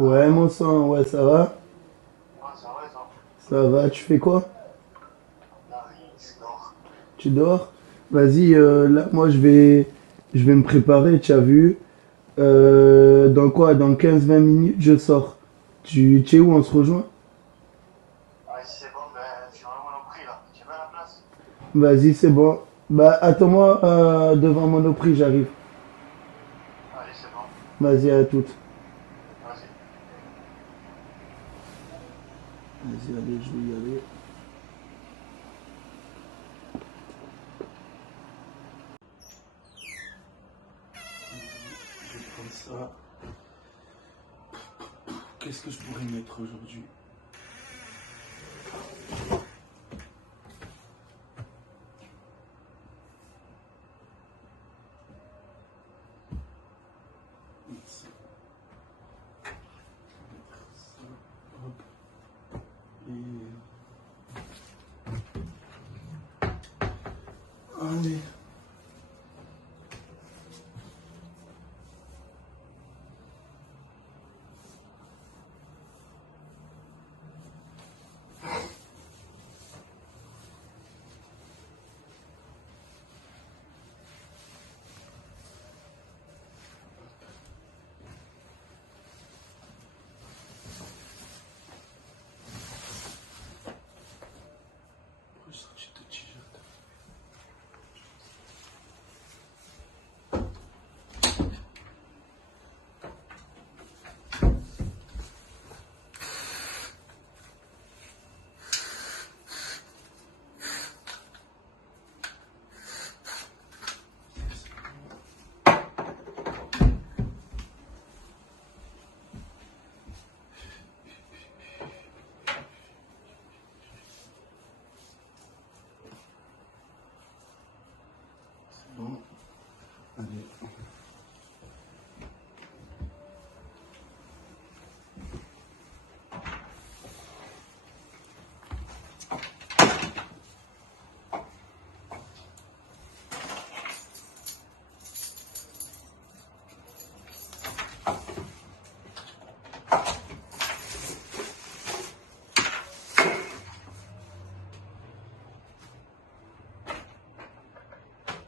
Ouais, mon sang, ouais, ça va? Ah, ça va, ça. Ça va, tu fais quoi? Là, je dors. Tu dors? Vas-y, là, moi, je vais me préparer, tu as vu? Dans quoi? Dans 15-20 minutes, je sors. Tu es où, on se rejoint? Ouais, si c'est bon, ben, je suis vraiment au prix là. Tu veux la place? Vas-y, c'est bon. Bah, attends-moi devant Monoprix, j'arrive. Allez, c'est bon. Vas-y, à toute. Vas-y. Vas-y, allez, je vais y aller. Je vais prendre ça. Qu'est-ce que je pourrais mettre aujourd'hui? Ça, ça, hop. Et... Allez. Pourquoi je sorti de t-shirt? Bon, allez.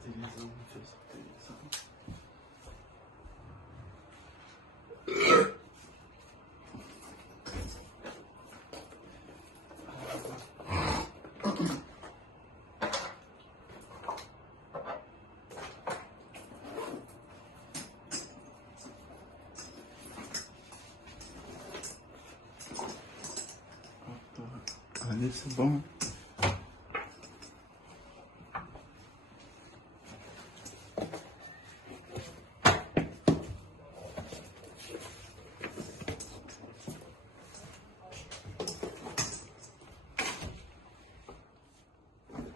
Téléphone, fais ça, téléphone. Allez, c'est bon.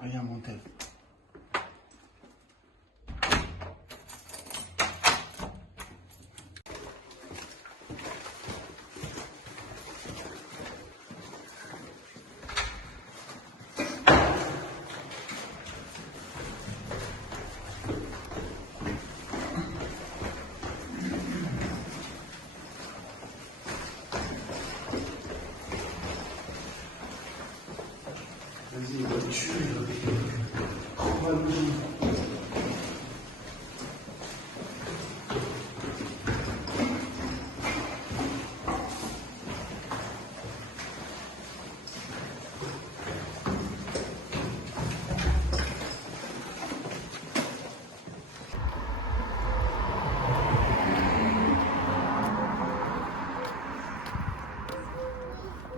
Rien, mon tel. Vas-y, il va te tuer, là. Crois-le.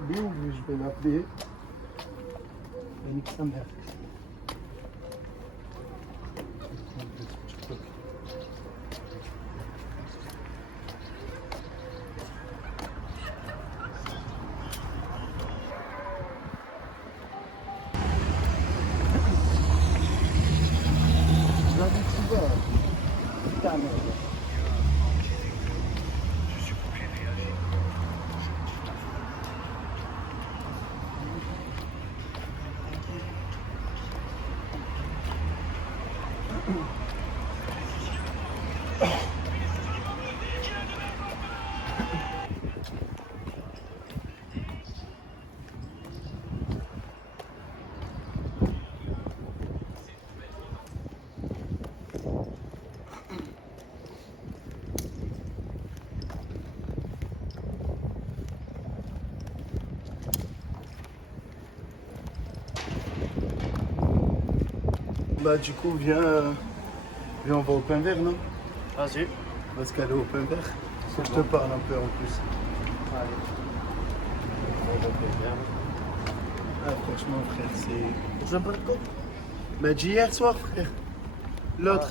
Bien, je vais l'appeler. Il nique sa mère. J'avais tout bas. Putain, merde. Bah du coup, viens, on va au pain vert, non? Vas-y. On va se caler au pain vert. Faut que je te parle un peu en plus. Allez. On va bien. Ah franchement frère, c'est... Tu n'as pas de quoi? Bah dit hier soir frère. L'autre.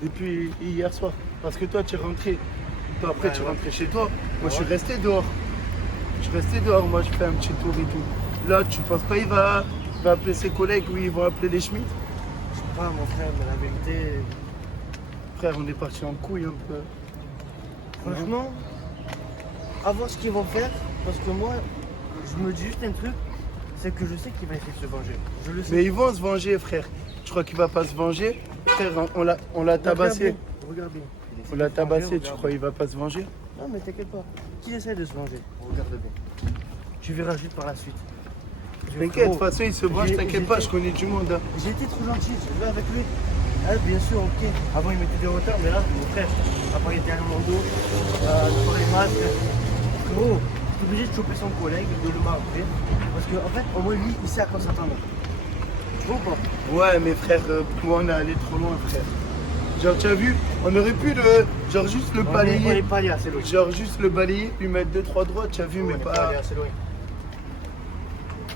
Depuis hier soir. Parce que toi tu es rentré. Toi après tu es rentré chez toi. Moi je suis resté dehors. Je suis resté dehors, moi je fais un petit tour et tout. Là tu penses pas il va appeler ses collègues ou ils vont appeler les Schmitt? Je sais pas, mon frère, mais la vérité. Frère on est parti en couille un peu. Franchement, à voir ce qu'ils vont faire. Parce que moi, je me dis juste un truc. C'est que je sais qu'il va essayer de se venger. Je le sais. Mais ils vont se venger frère. Tu crois qu'il va pas se venger? Frère on l'a tabassé. Regarde bien. On l'a tabassé, tu crois qu'il va pas se venger? Non, mais t'inquiète pas. Qu'il essaie de se venger. Regarde bien. Tu verras juste par la suite. T'inquiète, de toute façon il se venge, t'inquiète pas, je connais du monde. Hein. J'ai été trop gentil, je vais avec lui. Ah, bien sûr, ok. Avant il mettait des hauteurs, mais là, mon frère, après il était à mon dos, sur les masques. Frérot, t'es obligé de choper son collègue, de le marquer. Parce qu'en fait, au moins lui, il sait à quoi s'attendre. Tu vois ou pas? Ouais, mais frère, pour moi on est allé trop loin, frère. Genre, tu as vu, on aurait pu genre juste le On balayer. est pas allé assez loin. Genre juste le balayer, lui mettre 2-3 droites, tu as vu, mais On est pas. allé assez loin.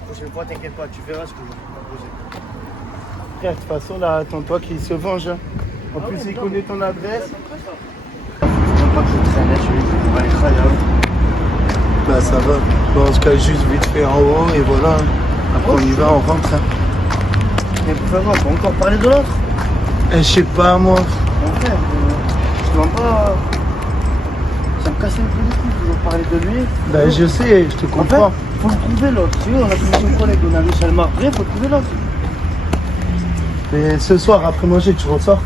Prochaine fois, t'inquiète pas, tu verras ce que je vais proposer. Frère, de toute façon, là, attends-toi qu'il se venge. Hein. En plus, il connaît ton adresse. Je veux pas que je traîne, je vais aller travailler. Bah, ça va. Bon, on se cache juste vite fait en haut et voilà. Après, on y va, on rentre. Hein. Mais pour faire quoi, on peut encore parler de l'autre? Je sais pas, moi. Mon frère, je ne pas. Ça me casse un peu les couilles, toujours parler de lui. Bah, je sais, je te En comprends. fait, faut le trouver l'autre. Tu vois, on a trouvé son collègue, on a réussi à le marquer, faut trouver l'autre. Mais ce soir, après manger, tu ressors.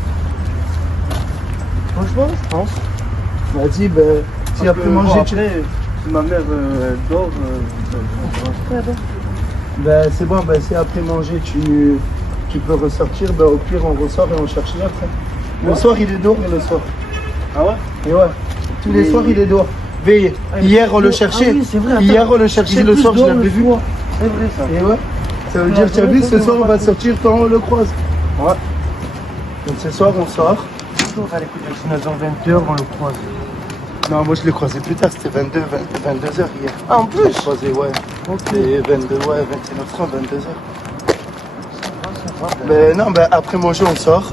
Franchement, je pense. Vas-y, bah, si Parce après que, manger, bon, tu. après, si ma mère elle dort, je pense. Bah, c'est bon, bah, si après manger, tu peux ressortir, bah, au pire, on ressort et on cherche l'autre. Hein. Le soir, il est dehors, le soir. Ah ouais? Et ouais, tous les soirs, il est dehors. Veille. Hier, on le cherchait. Ah oui, c'est vrai, attends. Hier, on le cherchait, le soir, je l'avais vu. C'est vrai ça. Et ouais. Ça veut dire, tu as vu, ce soir, on va sortir quand on le croise. Ouais. Donc ce soir, on sort. On va l'écouter, c'est 9h20, on le croise. Non, moi, je l'ai croisé plus tard, c'était 22h hier. Ah, en plus? Je l'ai croisé, ouais. Ok. Et 22, ouais, 21h30, 22h. Ça va, Mais non, bah, après manger, on sort.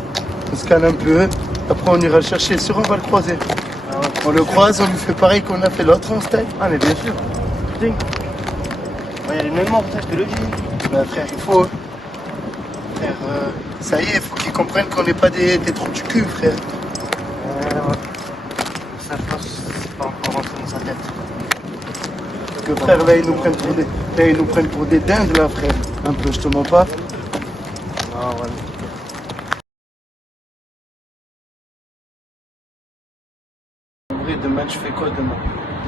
On se calme un peu. Après, on ira le chercher. Sûr, on va le croiser. Ah ouais. On le croise, on lui fait pareil qu'on a fait l'autre, on se taille. Ah, mais bien sûr. Putain. Il y a les mêmes morts, je te le dis. Bah, frère, il faut. Frère, ça y est, il faut qu'ils comprennent qu'on n'est pas des trous du cul, frère. Ouais. Ça, je pense, c'est pas encore rentré dans sa tête. Parce que, frère, là, ils nous prennent pour des dingues, là, frère. Un peu, je te mens pas. Ah, ouais. En vrai, demain, tu fais quoi demain?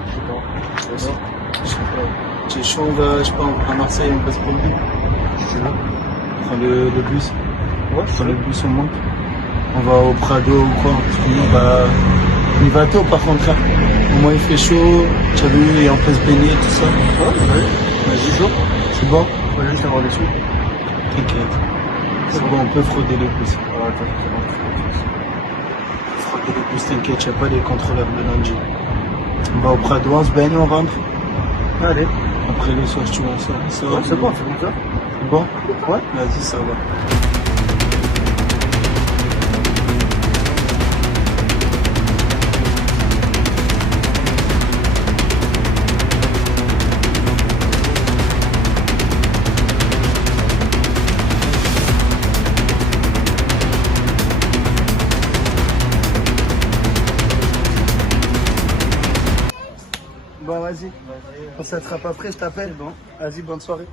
Je sais pas. Je sais pas. J'ai chaud, on va, je sais pas, on prend Marseille, on va se promener. Tu veux? On prend le bus. Ouais, On prend le bus, on monte. On va au Prado ou quoi. Parce que nous, bah, il va tôt par contre. Hein. Au moins, il fait chaud, tu as vu, et on peut se baigner, tout ça. Ouais, vas-y, chaud. C'est bon? On va juste avoir des sous. T'inquiète. C'est bon, on peut frauder le bus. Ouais, Frauder le bus, t'inquiète, il n'y a pas les contrôleurs de lundi. On va au Prado, on se baigne, on rentre. Allez. Après le soir, tu vois, ça va. Ouais, c'est bon, c'est comme ça. C'est bon? Ouais. Vas-y, ça va. Bon, vas-y. On s'attrape après, je t'appelle. C'est bon. Vas-y, bonne soirée.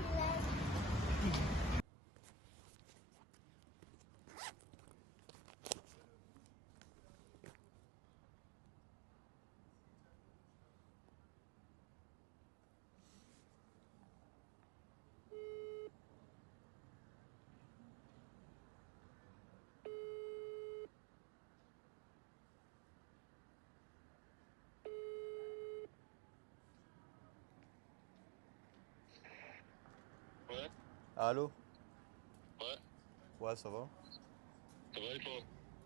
Allô? Ouais. Ouais, ça va? Ça va et toi?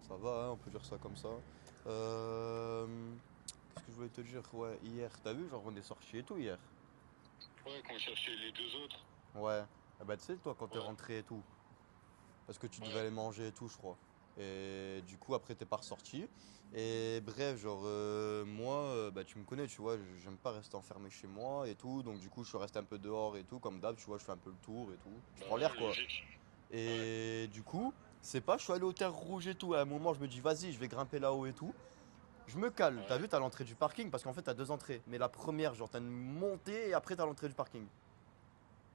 Ça va, hein, on peut dire ça comme ça. Qu'est-ce que je voulais te dire? Ouais, hier, t'as vu, genre on est sortis et tout hier. Ouais, quand on cherchait les deux autres. Ouais. Ah bah tu sais, toi, quand t'es Ouais. rentré et tout, parce que tu devais Ouais. aller manger et tout, je crois. Et du coup, après, t'es pas ressorti. Et bref, genre, moi, bah tu me connais, tu vois, j'aime pas rester enfermé chez moi et tout. Donc du coup, je suis resté un peu dehors et tout, comme d'hab, tu vois, je fais un peu le tour et tout. Je Bah prends ouais, l'air, quoi. logique. Ouais. Et du coup, c'est pas, je suis allé au terre rouge et tout. À un moment, je me dis, vas-y, je vais grimper là-haut et tout. Je me cale. T'as Ouais. vu, t'as l'entrée du parking parce qu'en fait, t'as deux entrées. Mais la première, genre, t'as une montée et après, t'as l'entrée du parking.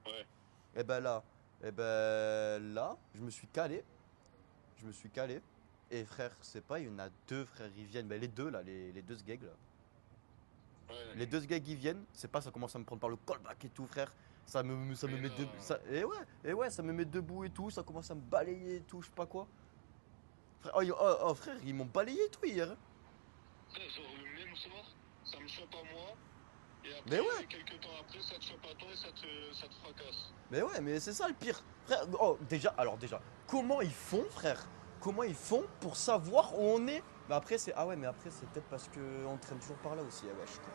Ouais. Et ben là, et ben là, je me suis calé. Je me suis calé. Et frère, c'est pas, il y en a deux, frère, ils viennent. Ben, les deux là, les deux sgegs là. Ouais. Les deux sgegs ils viennent. C'est pas, ça commence à me prendre par le callback et tout, frère. Ça me Mais met là, debout. Et ouais, ça me met debout et tout. Ça commence à me balayer et tout, je sais pas quoi. Frère, oh, frère, ils m'ont balayé et tout hier. frère, genre le même soir, ça me chope à moi. Et Mais après, ouais. quelques temps après, ça te chope à toi et ça te fracasse. Mais ouais, mais c'est ça le pire. Frère, oh, déjà, comment ils font, frère? Comment ils font pour savoir où on est? Mais après, mais après, c'est peut-être parce qu'on traîne toujours par là aussi. Eh ouais, je crois.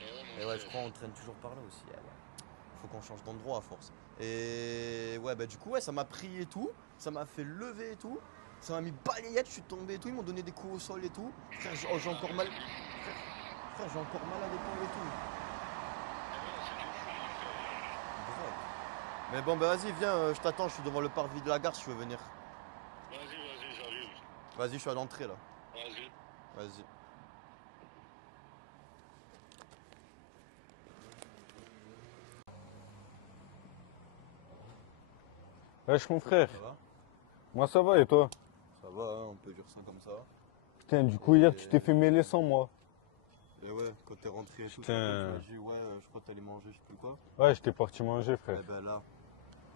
Et ouais, mon Et ouais, je frère. crois on traîne toujours par là aussi. Eh ouais. Faut qu'on change d'endroit à force. Et ouais, bah du coup, ouais, ça m'a pris et tout. Ça m'a fait lever et tout. Ça m'a mis balayette, je suis tombé et tout. Ils m'ont donné des coups au sol et tout. Frère, j'ai encore mal. Frère, j'ai encore mal à l'épaule et tout. Grave. Mais bon, bah vas-y, viens, je t'attends, je suis devant le parvis de la gare si tu veux venir. Vas-y, j'arrive. Vas-y, je suis à l'entrée là. Vas-y. Vas-y. Wesh mon frère, Ça va? moi ça va et toi? Ça va, hein, on peut dire ça comme ça. Putain, du coup hier tu t'es fait mêler sans moi. Et ouais, quand t'es rentré et tout, Putain. tu m'as dit, ouais, je crois que t'allais manger, je sais plus quoi. Ouais, j'étais parti manger Et frère. ben là,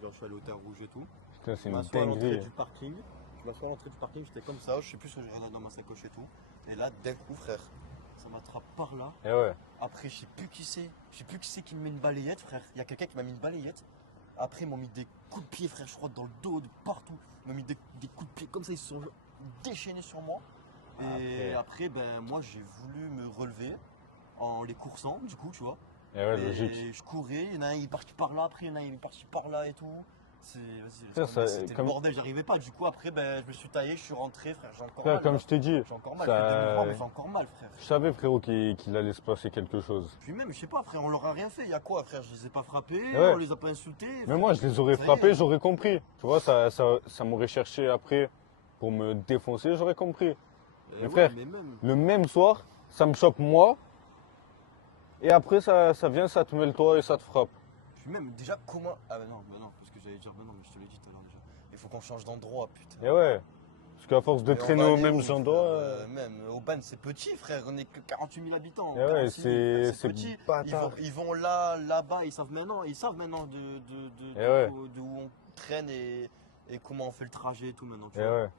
genre je suis allé au terre rouge et tout. Putain, c'est Je une m'assois à l'entrée dinguerie. du parking. Je m'assois à l'entrée du parking, j'étais comme ça, je sais plus ce que j'ai regardé dans ma sacoche et tout. Et là, d'un coup, frère, ça m'attrape par là. Et ouais, Après, je sais plus qui c'est. Je sais plus qui c'est qui me met une balayette, frère. Il y a quelqu'un qui m'a mis une balayette. Après, ils m'ont mis des coups de pied, frère, je crois, dans le dos, de partout. Ils m'ont mis des coups de pied comme ça, ils se sont déchaînés sur moi. Et après, ben, moi, j'ai voulu me relever en les coursant, du coup, tu vois. et ouais, Et logique. je courais, il y en a un, il est parti par là, après, il y en a un, il est parti par là et tout. Vas-y, Frère, ça- c'était comme- le bordel, j'arrivais pas. Du coup, après, ben, je me suis taillé, je suis rentré, frère, j'ai encore Frère, mal. comme là. je t'ai dit, J'ai encore mal, ça- je fais demi-droit, mais j'ai encore mal, frère. je savais frérot qu'il allait se passer quelque chose. Puis même, je sais pas, frère, on leur a rien fait. Il y a quoi, frère? Je les ai pas frappés, Ouais. on les a pas insultés. Mais moi je les aurais Ça y est. frappés, j'aurais compris. Tu vois, ça m'aurait cherché après pour me défoncer, j'aurais compris. Mais frère, mais même. Le même soir, ça me chope moi. Et après ça vient, ça te mêle toi et ça te frappe. Puis même, déjà, comment. Ah, bah non, parce que j'allais dire, bah non, mais je te l'ai dit tout à l'heure déjà. Il faut qu'on change d'endroit, putain. Et ouais. Parce qu'à force de Mais on traîner va aux aller mêmes où, frère endroits. Même, Aubagne, c'est petit, frère. On est que 48 000 habitants. Et ouais, 46 000, frère, c'est petit. bâtard. Ils vont là-bas, ils savent maintenant Et ouais. d'où on traîne et comment on fait le trajet et tout maintenant. Tu Et vois. ouais.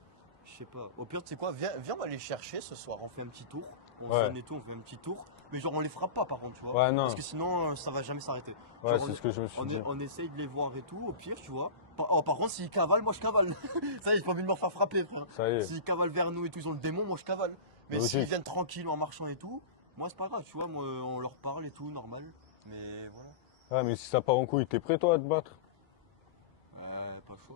Je sais pas. Au pire, tu sais quoi, viens, on va les chercher ce soir. On fait un petit tour. On Ouais. sonne et tout, on fait un petit tour. Mais genre, on les frappe pas par contre, tu vois. Ouais, non. Parce que sinon, ça va jamais s'arrêter. Ouais, Genre, c'est ce que je me suis dit. on essaye de les voir et tout, au pire, tu vois. Par contre, s'ils cavalent, moi je cavale. Ça y est, j'ai pas envie de me faire frapper, frère. Ça y est. S'ils cavalent vers nous et tout, ils ont le démon, moi je cavale. Mais Logique. s'ils viennent tranquilles en marchant et tout, moi c'est pas grave, tu vois. Moi, on leur parle et tout, normal. Mais voilà. Ouais, mais si ça part en couille, t'es prêt toi à te battre? Pas chaud.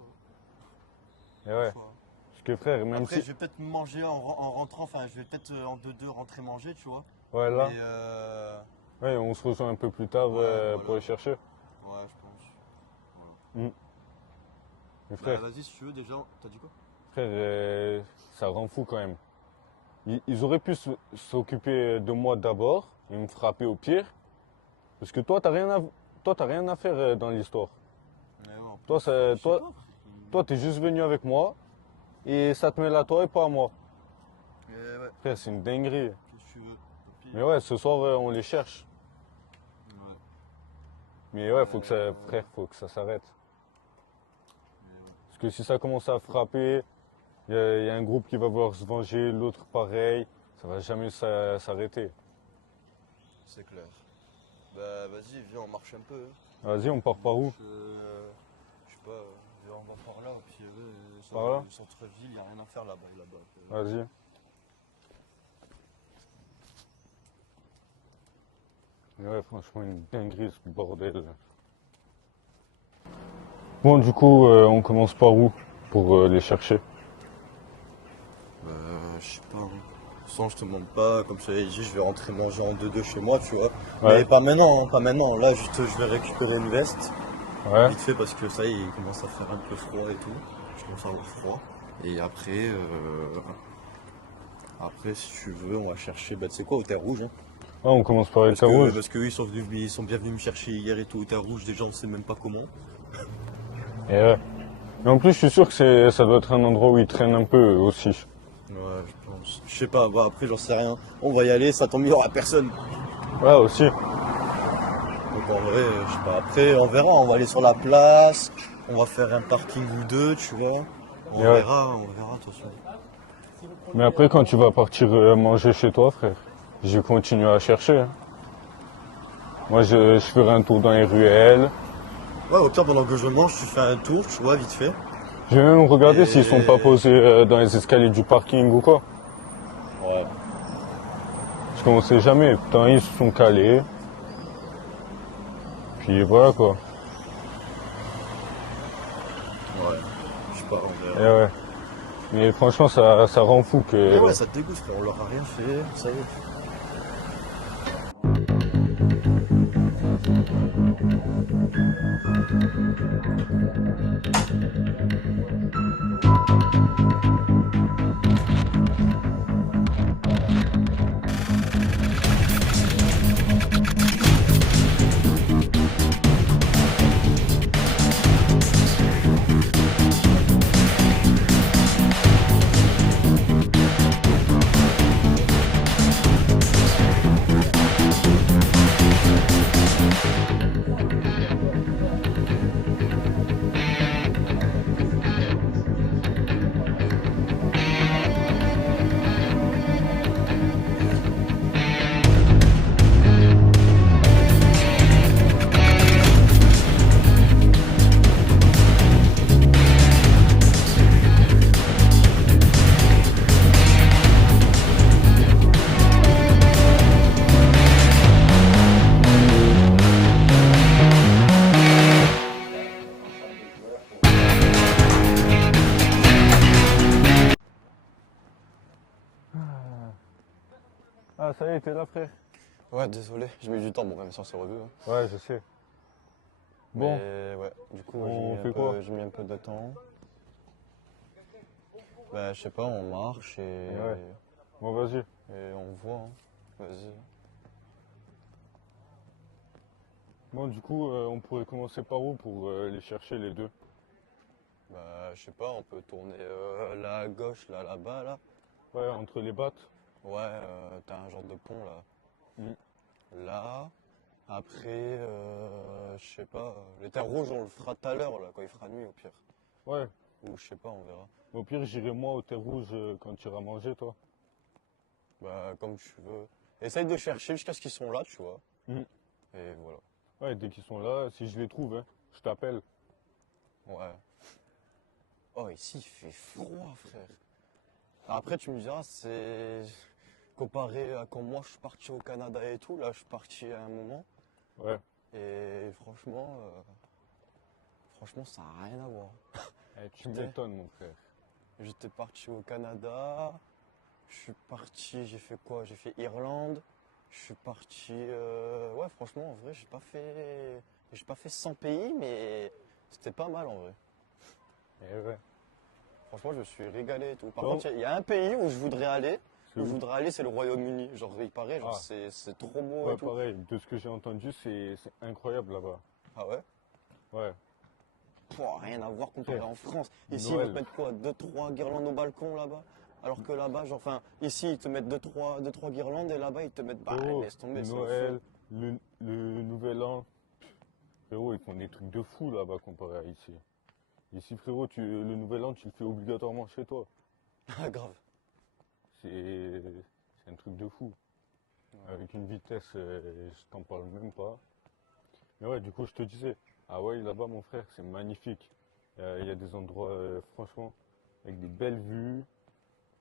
Et ouais. Parce que frère, même Après, si. je vais peut-être manger en rentrant, enfin, je vais peut-être en 2-2 rentrer manger, tu vois. Ouais, là. Mais Ouais, on se rejoint un peu plus tard Ouais, voilà. pour les chercher. ouais, je pense. Voilà. Mais frère, Vas-y, si tu veux, déjà, t'as dit quoi? frère, ça rend fou quand même. Ils auraient pu s'occuper de moi d'abord et me frapper au pire. Parce que toi, t'as rien à faire dans l'histoire. Mais ouais, en plus, Toi, je sais pas, frère. Toi, t'es juste venu avec moi et ça te mêle à toi et pas à moi. Ouais, Frère, c'est une dinguerie. qu'est-ce que tu veux? Au pire. Mais ouais, ce soir, on les cherche. Ouais. Mais ouais, frère, faut que ça s'arrête. Parce que si ça commence à frapper, il y a un groupe qui va vouloir se venger, l'autre pareil, ça va jamais s'arrêter. C'est clair. Bah vas-y, viens, on marche un peu. Vas-y, on part par où? Je sais pas, viens, on va par là, puis Par là le centre-ville, y a rien à faire là-bas. Vas-y. Ouais, franchement, une dinguerie ce bordel. Bon, du coup, on commence par où pour les chercher? Je sais pas. Sans, je te demande pas, comme je t'avais dit, je vais rentrer manger en 2-2 chez moi, tu vois. Ouais. Mais pas maintenant, hein, pas maintenant. Là, juste, je vais récupérer une veste. Ouais. Vite fait, parce que ça y est, il commence à faire un peu froid et tout. Je commence à avoir froid. Et après, si tu veux, on va chercher, bah, tu sais quoi, au Terre Rouge, hein. Ah, on commence par les Parce terres que, rouges. parce que eux, ils sont bien venus me chercher hier et tout au Terre Rouge. Déjà, on sait même pas comment. Et ouais. Et en plus, je suis sûr que ça doit être un endroit où ils traînent un peu aussi. Ouais, je pense. Je sais pas, bah, après, j'en sais rien. On va y aller, ça tombe, il y aura personne. Ouais, aussi. Donc en vrai, je sais pas. Après, on verra, on va aller sur la place, on va faire un parking ou deux, tu vois. On Et ouais. verra, de toute façon. Mais après, quand tu vas partir manger chez toi, frère, je vais continuer à chercher, hein. Moi, je ferai un tour dans les ruelles. Ouais, au pire, pendant que je mange, tu fais un tour, tu vois, vite fait. Je vais même regarder Et- s'ils sont pas posés dans les escaliers du parking ou quoi. Ouais. Parce qu'on sait jamais. Putain, ils se sont calés. Puis voilà quoi. Ouais. Je sais pas, on Et verra. ouais. Mais franchement, ça rend fou que. Mais ouais, ça te dégoûte, frère, on leur a rien fait, ça y est. Ah, ça y est, t'es là, frère. Ouais, désolé, j'ai mis du temps, bon, même si on s'est revu. Hein. Ouais, je sais. Bon, Mais ouais, du coup, on fait quoi? j'ai mis un peu de temps. Bah, je sais pas, on marche Ouais. Bon, vas-y. et on voit, hein. Vas-y. Bon, du coup, on pourrait commencer par où pour les chercher les deux? Bah, je sais pas, on peut tourner là à gauche, là-bas, là. Ouais, entre les battes. Ouais, t'as un genre de pont, là. Mm. Là. Après, je sais pas, les terres rouges, on le fera tout à l'heure, là, quand il fera nuit, au pire. Ouais. Ou je sais pas, on verra. Au pire, j'irai moi au terre rouge quand tu iras manger, toi. Bah, comme tu veux. Essaye de chercher jusqu'à ce qu'ils sont là, tu vois. Mm. Et voilà. Ouais, dès qu'ils sont là, si je les trouve, hein, je t'appelle. Ouais. Oh, ici, il fait froid, frère. Après, tu me diras, c'est... Comparé à quand moi, je suis parti au Canada et tout, là, je suis parti à un moment. Ouais. Et franchement, ça n'a rien à voir. Eh, tu Putain. m'étonnes, mon frère. J'étais parti au Canada, je suis parti, j'ai fait quoi? J'ai fait Irlande, je suis parti... Ouais, franchement, en vrai, j'ai pas fait 100 pays, mais c'était pas mal, en vrai. Eh ouais. Franchement, je me suis régalé et tout. Par Bon. contre, il y a un pays où je voudrais aller. C'est Où je où? voudrais aller, c'est le Royaume-Uni. Genre, il paraît, genre, Ah. c'est trop beau Ouais, et tout. pareil. De ce que j'ai entendu, c'est incroyable là-bas. Ah ouais? Ouais. Pouah, rien à voir comparé Frère, en France. Ici, Noël. ils vont te mettre quoi? 2-3 guirlandes au balcon là-bas? Alors que là-bas, genre, enfin, ici, ils te mettent 2-3 guirlandes et là-bas, ils te mettent. Bah, Frérot, laisse tomber, c'est au Noël, feu. le Nouvel An. Frérot, ils font des trucs de fou là-bas comparé à ici. Ici, frérot, le Nouvel An, tu le fais obligatoirement chez toi. Ah, grave. C'est un truc de fou. Avec une vitesse, je t'en parle même pas. Mais ouais, du coup, je te disais, ah ouais, là-bas, mon frère, c'est magnifique. Il y a des endroits, franchement, avec des belles vues.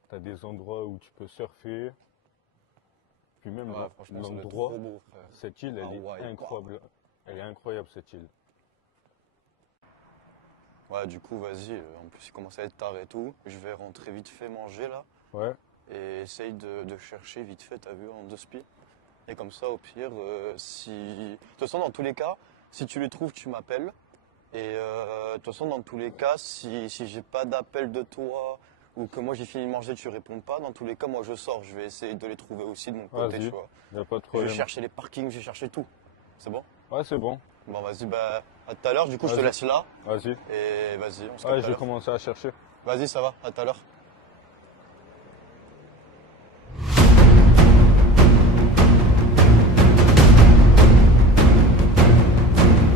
T'as des endroits où tu peux surfer. Puis même Ouais, franchement, ça doit être l'endroit, trop beau, frère. cette île, elle est Hawaï, incroyable. Elle est incroyable, cette île. Ouais, du coup, vas-y. En plus, il commence à être tard et tout. Je vais rentrer vite fait manger là. Ouais, Et essaye de chercher vite fait, t'as vu, en 2 spi. Et comme ça, au pire, si. De toute façon, dans tous les cas, si tu les trouves, tu m'appelles. Et de toute façon, dans tous les cas, si j'ai pas d'appel de toi ou que moi j'ai fini de manger, tu réponds pas, dans tous les cas, moi je sors. Je vais essayer de les trouver aussi de mon côté, Vas-y. tu vois. y a pas de Je vais problème. chercher les parkings, je vais chercher tout. C'est bon? Ouais, c'est bon. Bon, vas-y, bah, à tout à l'heure. Du coup, je te Vas-y. laisse là. Vas-y. Et vas-y, on se capte Ouais, tout à je vais l'heure. commencer à chercher. Vas-y, ça va, à tout à l'heure.